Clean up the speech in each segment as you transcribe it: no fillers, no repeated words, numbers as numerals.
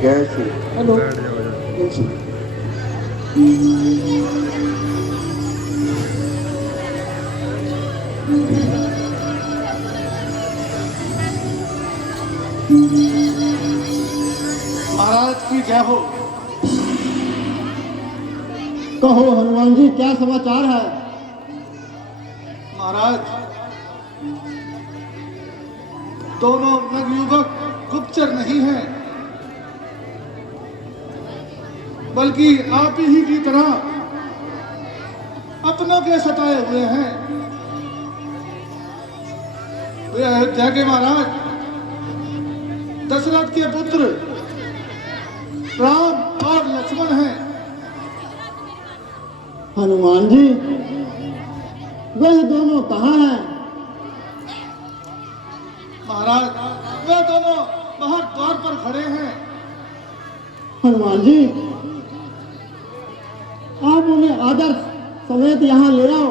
जय श्री हेलो। जय श्री। महाराज की जय हो। कहो हनुमान जी, क्या समाचार है? महाराज, दोनों नवयुवक गुप्तचर नहीं हैं, बल्कि आप ही की तरह अपनों के सताए हुए हैं। वे अयोध्या के महाराज दशरथ के पुत्र राम और लक्ष्मण हैं। हनुमान जी, वह दोनों कहाँ हैं? महाराज, वे दोनों बाहर द्वार पर खड़े हैं। हनुमान जी, आप उन्हें आदर समेत यहाँ ले आओ।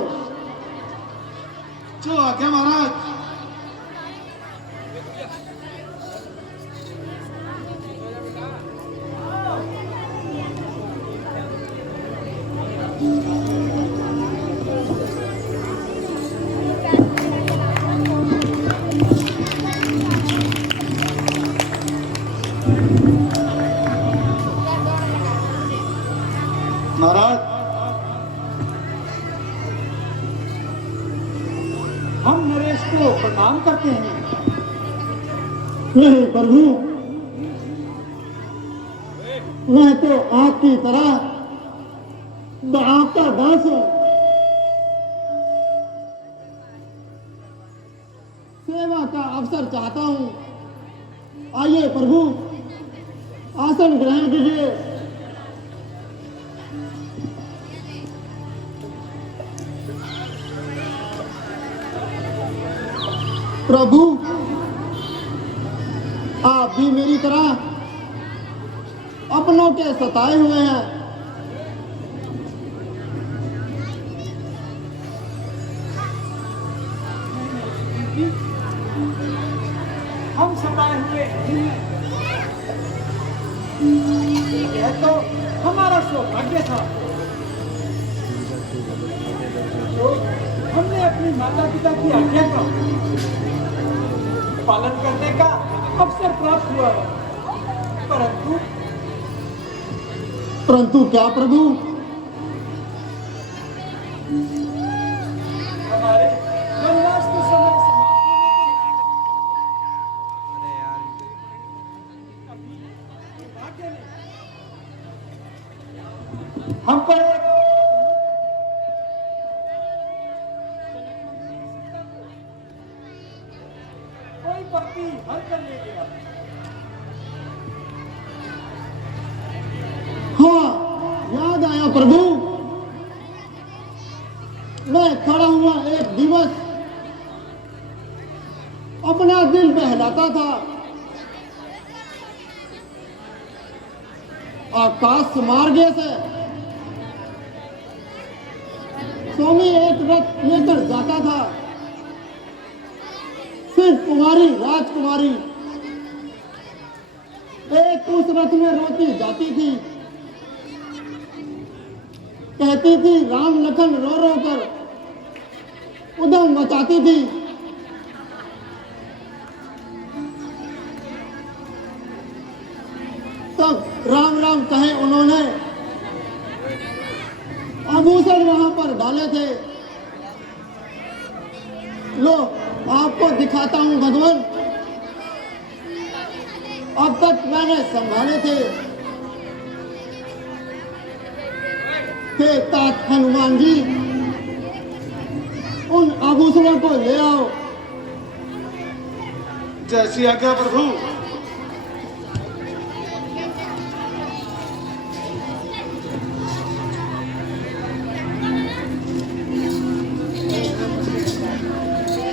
जो आज्ञा महाराज। महाराज, हम नरेश को प्रणाम करते हैं। नहीं प्रभु, मैं तो आपकी तरह आपका दास हूँ। सेवा का अवसर चाहता हूँ। आइए प्रभु, आसन ग्रहण कीजिए। प्रभु, आप भी मेरी तरह अपनों के सताए हुए हैं। हम सताए हुए नहीं हैं। यह तो हमारा सौभाग्य था। तो हमने अपनी माता पिता की आज्ञा का पालन करने का अवसर प्राप्त हुआ है। परंतु क्या प्रभु? हमारे वनवास के समय हम पर कोई पत्नी हर कर ले गया। हाँ, याद आया प्रभु। मैं खड़ा हुआ एक दिवस अपना दिल बहलाता था। आकाश मार्ग से स्वामी एक रथ लेकर जाता था। फिर कुमारी राजकुमारी एक उस रथ में रोती जाती थी। कहती थी राम लखन रो रो कर उधम मचाती थी। तब राम राम कहे उन्होंने आभूषण वहां पर डाले थे। लो, आपको दिखाता हूं भगवान। अब तक मैंने संभाले थे। तात हनुमान जी, उन आभूषणों को ले आओ। जैसी आज्ञा प्रभु।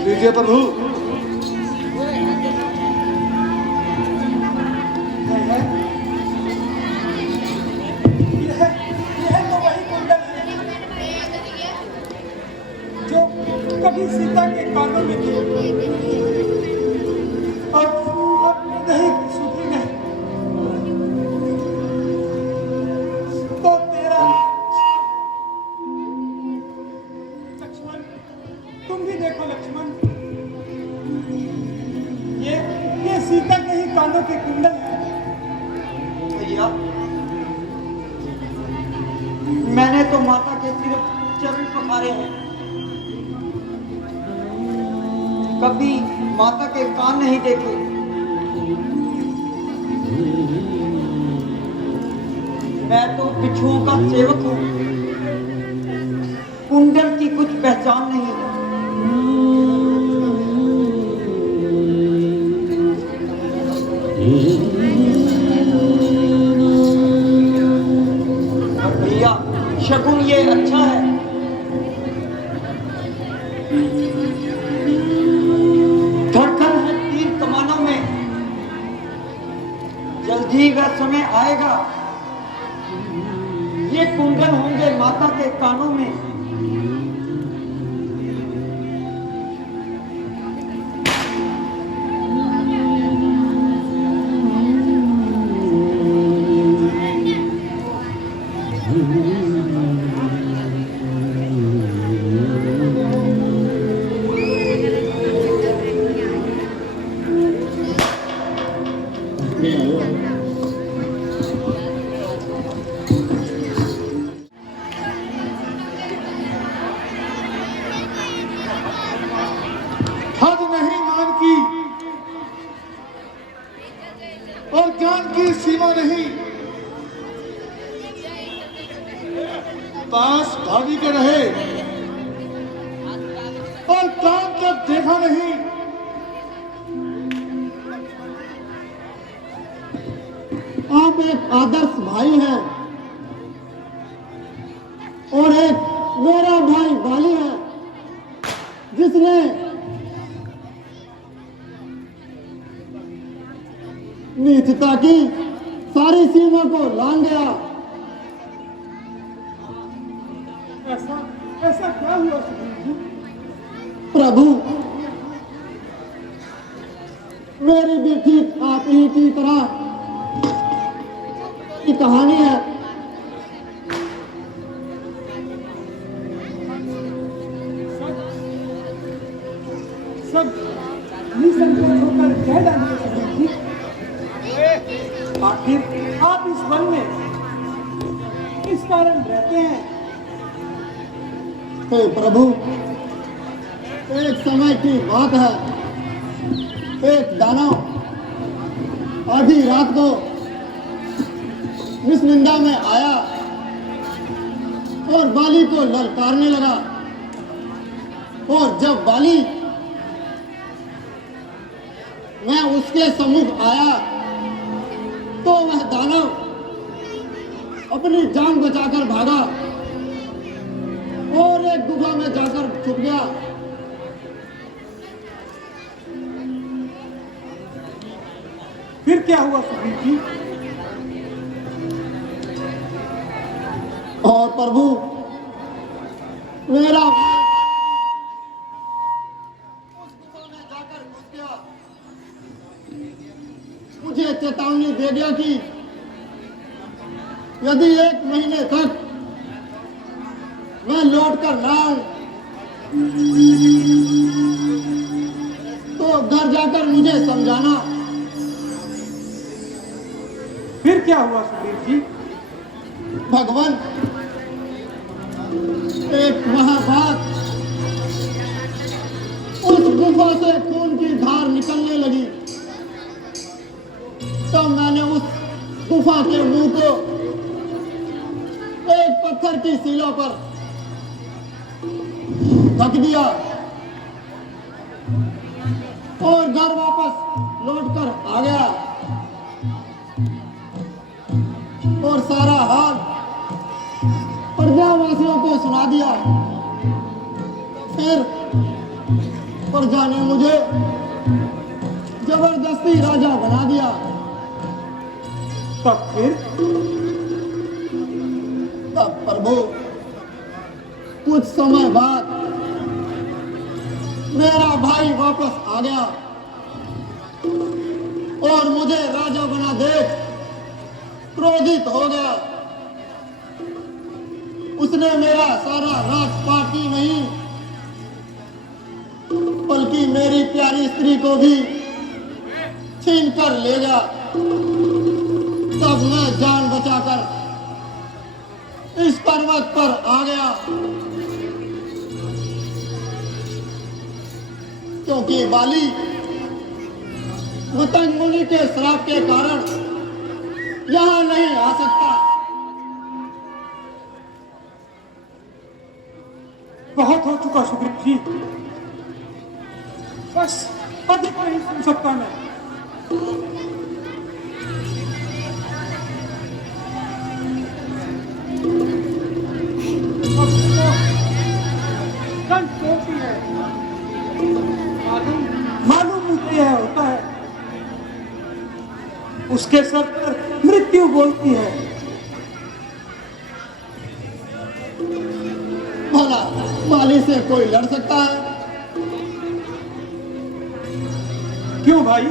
लीजिए प्रभु। कभी सीता के कानों में थी और नहीं सुधी नहीं। भैया, मैंने तो माता के सिर्फ चरण पखारे हैं, कभी माता के कान नहीं देखे। मैं तो बिच्छुओं का सेवक हूँ, कुंडल की कुछ पहचान नहीं है। और भैया, शकुन ये अच्छा है। धड़कन है तीर कमानों में, जल्दी वह समय आएगा, ये कुंडल होंगे माता के कानों में। हद नहीं मान की और ज्ञान की सीमा नहीं। पास भाभी के रहे और काम तक देखा नहीं। आप एक आदर्श भाई हैं और एक मेरा भाई बाली है, जिसने नीचता की सारी सीमा को लांघ गया। ऐसा क्या हुआ प्रभु, मेरी भी ठीक आप ही की तरह की कहानी है। सब निसंकोच होकर कह डालिए सभी जी। आखिर आप इस वन में किस कारण रहते हैं? हे प्रभु, एक समय की बात है, एक दानव आधी रात को निस्निंदा में आया और बाली को ललकारने लगा। और जब बाली मैं उसके सम्मुख आया तो वह दानव अपनी जान बचाकर भागा और एक गुफा में जाकर छुप गया। फिर क्या हुआ सुग्रीव जी? और प्रभु, मेरा भाई उस गुफा में जाकर घुस गया, मुझे चेतावनी दे दिया कि यदि 1 महीने तक मैं लौट कर ना आऊं तो घर जाकर मुझे समझाना। फिर क्या हुआ सुग्रीव जी? भगवान, एक महाभारत उस गुफा से खून की धार निकलने लगी। तब मैंने उस गुफा के मुंह को एक पत्थर की सीला पर ढक दिया और घर वापस लौटकर आ गया और सारा हाल प्रजावासियों को सुना दिया। फिर प्रजा ने मुझे जबरदस्ती राजा बना दिया। तब फिर? तब प्रभु, कुछ समय बाद मेरा भाई वापस आ गया और मुझे राजा बना देख क्रोधित हो गया। उसने मेरा सारा राजपाट ही नहीं बल्कि मेरी प्यारी स्त्री को भी छीन कर ले गया। तब मैं जान बचाकर इस पर्वत पर आ गया, क्योंकि बाली मतंग मुनि के श्राप के कारण यहां नहीं आ सकता। बहुत हो चुका सुग्रीव जी, बस अधिक नहीं सुन सकता मैं। अब तो कंठ बोलती है, मालूम मुझे यह होता है, उसके सर पर मृत्यु बोलती है। भला बाली से कोई लड़ सकता है? क्यों भाई,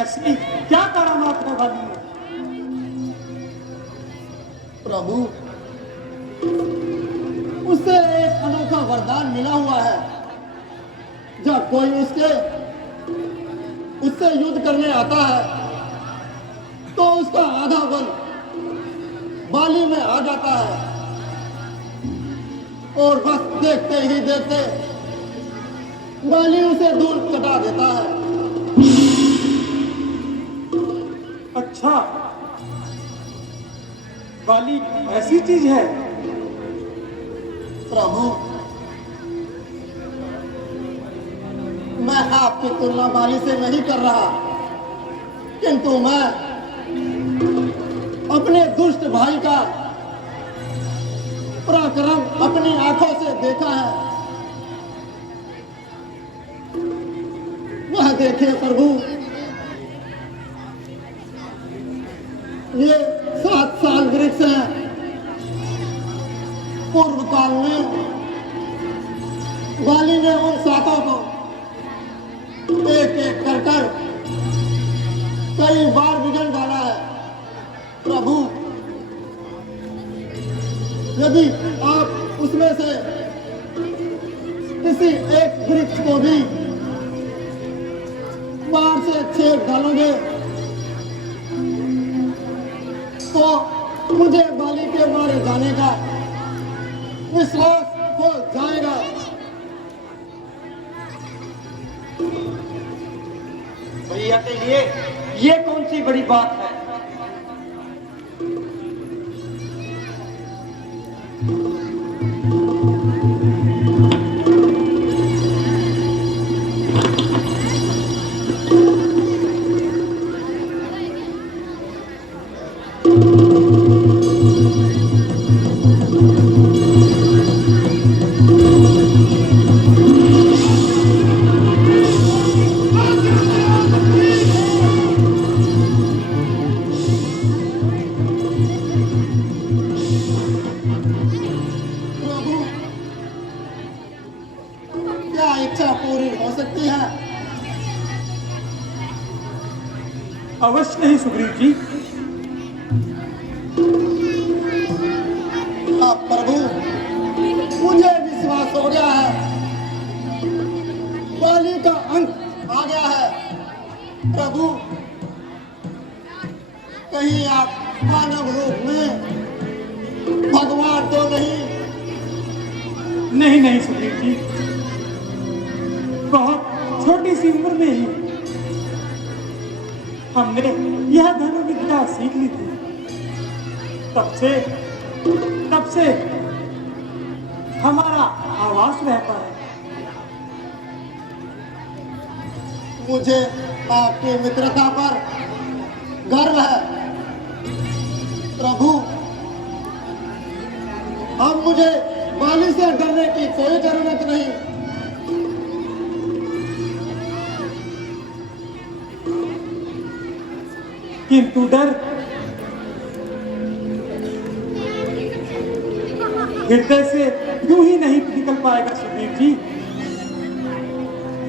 ऐसी क्या करामात है बाली में? प्रभु, उससे एक अनोखा वरदान मिला हुआ है। जब कोई उससे युद्ध करने आता है तो उसका आधा बल बाली में आ जाता है और बस देखते ही देखते बाली उसे दूर कटा देता है। अच्छा, बाली ऐसी चीज है? प्रभु, मैं आपकी तुलना बाली से नहीं कर रहा, किंतु मैं अपने दुष्ट भाई का पराक्रम अपनी आंखों से देखा है। वह देखिए प्रभु, ये 7 साल वृक्ष है। पूर्व काल में बाली ने उन सातों को एक एक कर कई बार बिगड़ डाला है। प्रभु, यदि आप उसमें से किसी एक वृक्ष को भी बाहर से छेद डालोगे तो मुझे बाली के मारे जाने का विश्वास हो जाएगा। भैया के लिए ये कौन सी बड़ी बात है? अवश्य नहीं सुग्रीव जी। हाँ प्रभु, मुझे विश्वास हो गया है, बाली का अंत आ गया है। प्रभु, कहीं आप मानव रूप में भगवान तो नहीं? नहीं नहीं सुग्रीव जी, बहुत छोटी सी उम्र में ही हमने यह धनुर्विद्या सीख ली थी। तब से हमारा आवास रहता है। मुझे आपकी मित्रता पर गर्व है प्रभु। अब मुझे बाली से डरने की कोई जरूरत नहीं। किंतु डर हृदय से यूं ही नहीं निकल पाएगा सुग्रीव जी।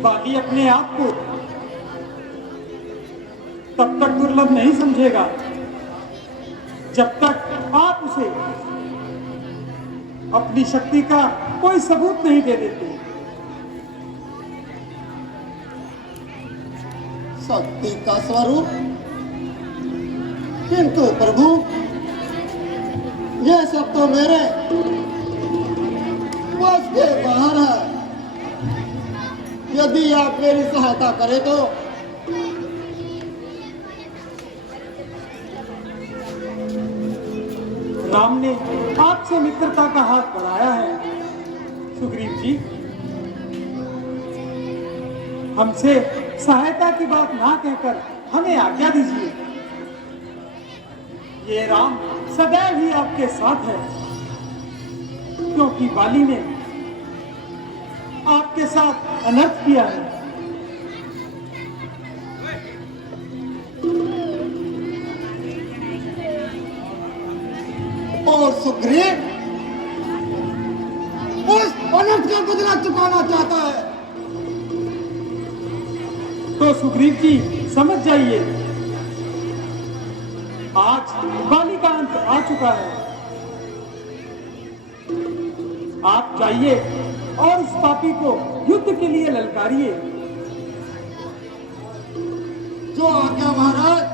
बाली अपने आप को तब तक दुर्लभ नहीं समझेगा जब तक आप उसे अपनी शक्ति का कोई सबूत नहीं दे देते। शक्ति का स्वरूप? किंतु प्रभु ये सब तो मेरे बस के बाहर है। यदि आप मेरी सहायता करें तो राम ने आपसे मित्रता का हाथ बढ़ाया है। सुग्रीव जी, हमसे सहायता की बात ना कहकर हमें आज्ञा दीजिए। ये राम सदैव ही आपके साथ है, क्योंकि बाली ने आपके साथ अनर्थ किया है। और सुग्रीव उस अनर्थ का बदला चुकाना चाहता है। तो सुग्रीव जी समझ जाइए, आज बाली का अंत आ चुका है। आप जाइए और उस पापी को युद्ध के लिए ललकारिए। जो आज्ञा महाराज।